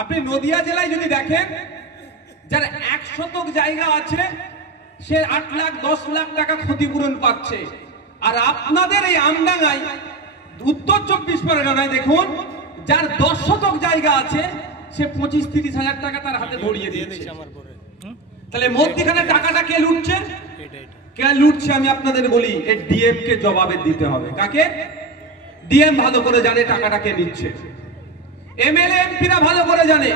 আপনি নদিয়া জেলায় যদি দেখেন, যার 1 শতক জায়গা আছে সে 8 লাখ 10 লাখ টাকা ক্ষতিপূরণ পাচ্ছে। আর আপনাদের এই আমডাঙ্গায় উত্তর 24 পরগনায় দেখুন, যার 10 শতক জায়গা আছে সে 25-30 হাজার টাকা তার হাতে ধরিয়ে দিয়েছে। তাহলে মধ্যখানে টাকাটা কে লুটছে? কে লুটছে আমি আপনাদের বলি, এই ডিএম কে জবাবে দিতে হবে। কাকে? ডিএম ভালো করে জানে টাকাটা কে দিচ্ছে, এমএলএ এমপিরা ভালো করে জানে,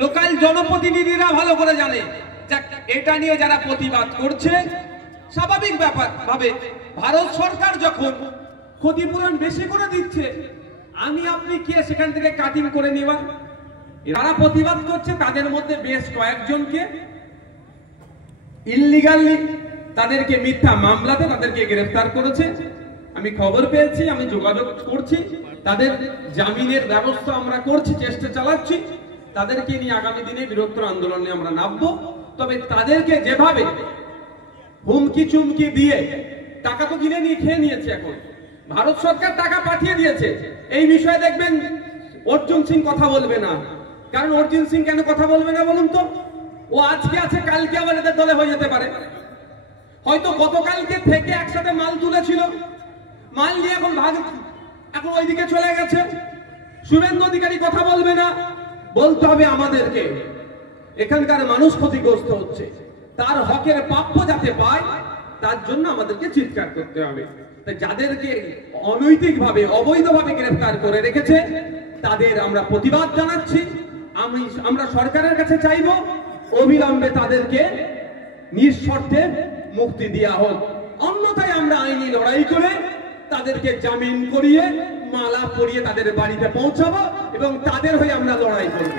লোকাল জনপ্রতিনিধিরা ভালো করে জানে। এটা নিয়ে যারা প্রতিবাদ করছে, স্বাভাবিক ব্যাপার ভাবে ভারত সরকার যখন ক্ষতিপূরণ বেশি করে দিচ্ছে, আমি আপনি কে সেখান থেকে কাটিং করে নেবার? যারা প্রতিবাদ করছে তাদের মধ্যে বেশ কয়েকজনকে ইললিগালি তাদেরকে মিথ্যা মামলাতে তাদেরকে গ্রেফতার করেছে। আমি খবর পেয়েছি, আমি যোগাযোগ করছি, তাদের জামিনের ব্যবস্থা আমরা করছি, চেষ্টা চালাচ্ছি। তাদেরকে নিয়ে আগামী দিনে বৃহত্তর আন্দোলনে আমরা নামবো। তবে তাদেরকে যেভাবে হুমকি চুমকি দিয়ে টাকা তো কিনে নিয়ে খেয়ে নিয়েছে, এখন ভারত সরকার টাকা পাঠিয়ে দিয়েছে। এই বিষয়ে দেখবেন অর্জুন সিং কথা বলবে না। কারণ অর্জুন সিং কেন কথা বলবে না বলুন তো? ও আজকে আছে, কালকে আবার এদের দলে হয়ে যেতে পারে। হয়তো গতকালকে থেকে একসাথে মাল তুলেছিল, মাল নিয়ে এখন ওইদিকে চলে গেছে। শুভেন্দু অধিকারী কথা বলবে না। বলতে হবে আমাদেরকে, এখানকার মানুষ ক্ষতিগ্রস্ত হচ্ছে, তার হকের প্রাপ্য যাতে পায় তার জন্য আমাদেরকে চিৎকার করতে হবে। তাই যাদেরকে অনৈতিকভাবে অবৈধভাবে গ্রেফতার করে রেখেছে তাদের আমরা প্রতিবাদ জানাচ্ছি। আমরা সরকারের কাছে চাইব অবিলম্বে তাদেরকে নিঃশর্তে মুক্তি দেওয়া হোক। অন্যথায় আমরা আইনি লড়াই করে তাদেরকে জামিন করিয়ে মালা পরিয়ে তাদের বাড়িতে পৌঁছাবো এবং তাদের হয়ে আমরা লড়াই করব।